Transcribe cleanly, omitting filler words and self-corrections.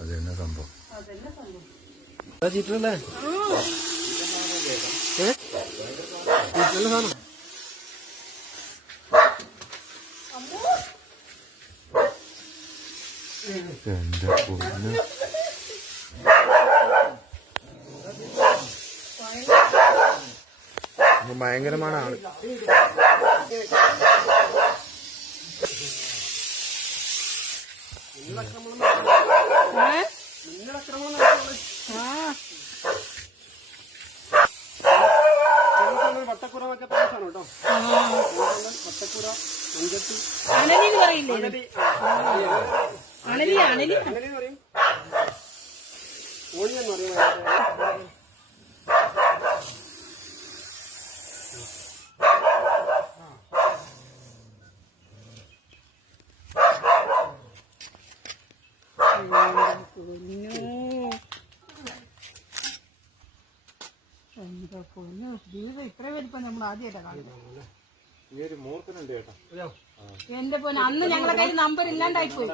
അതന്നെ സംഭവം. ചീറ്റല്ലേ സാധനം. എന്റെ പൊന്ന് ഭയങ്കരമാണ് ആള്. വട്ടക്കുറവൊക്കെ പ്രദേശമാണ് കേട്ടോ. വട്ടക്കുറ, മഞ്ചത്തി, അണലി പറയും. ഓണിയെന്ന് പറയും. ജീവിതം ഇത്ര വലിപ്പം നമ്മൾ ആദ്യമായിട്ടാണ് കാണുന്നത്. ഈ ഒരു മൂർഖനുണ്ട് കേട്ടോ. എന്റെ പോലെ അന്ന് ഞങ്ങളുടെ കയ്യിൽ നമ്പർ ഇല്ലാണ്ടായി പോയി.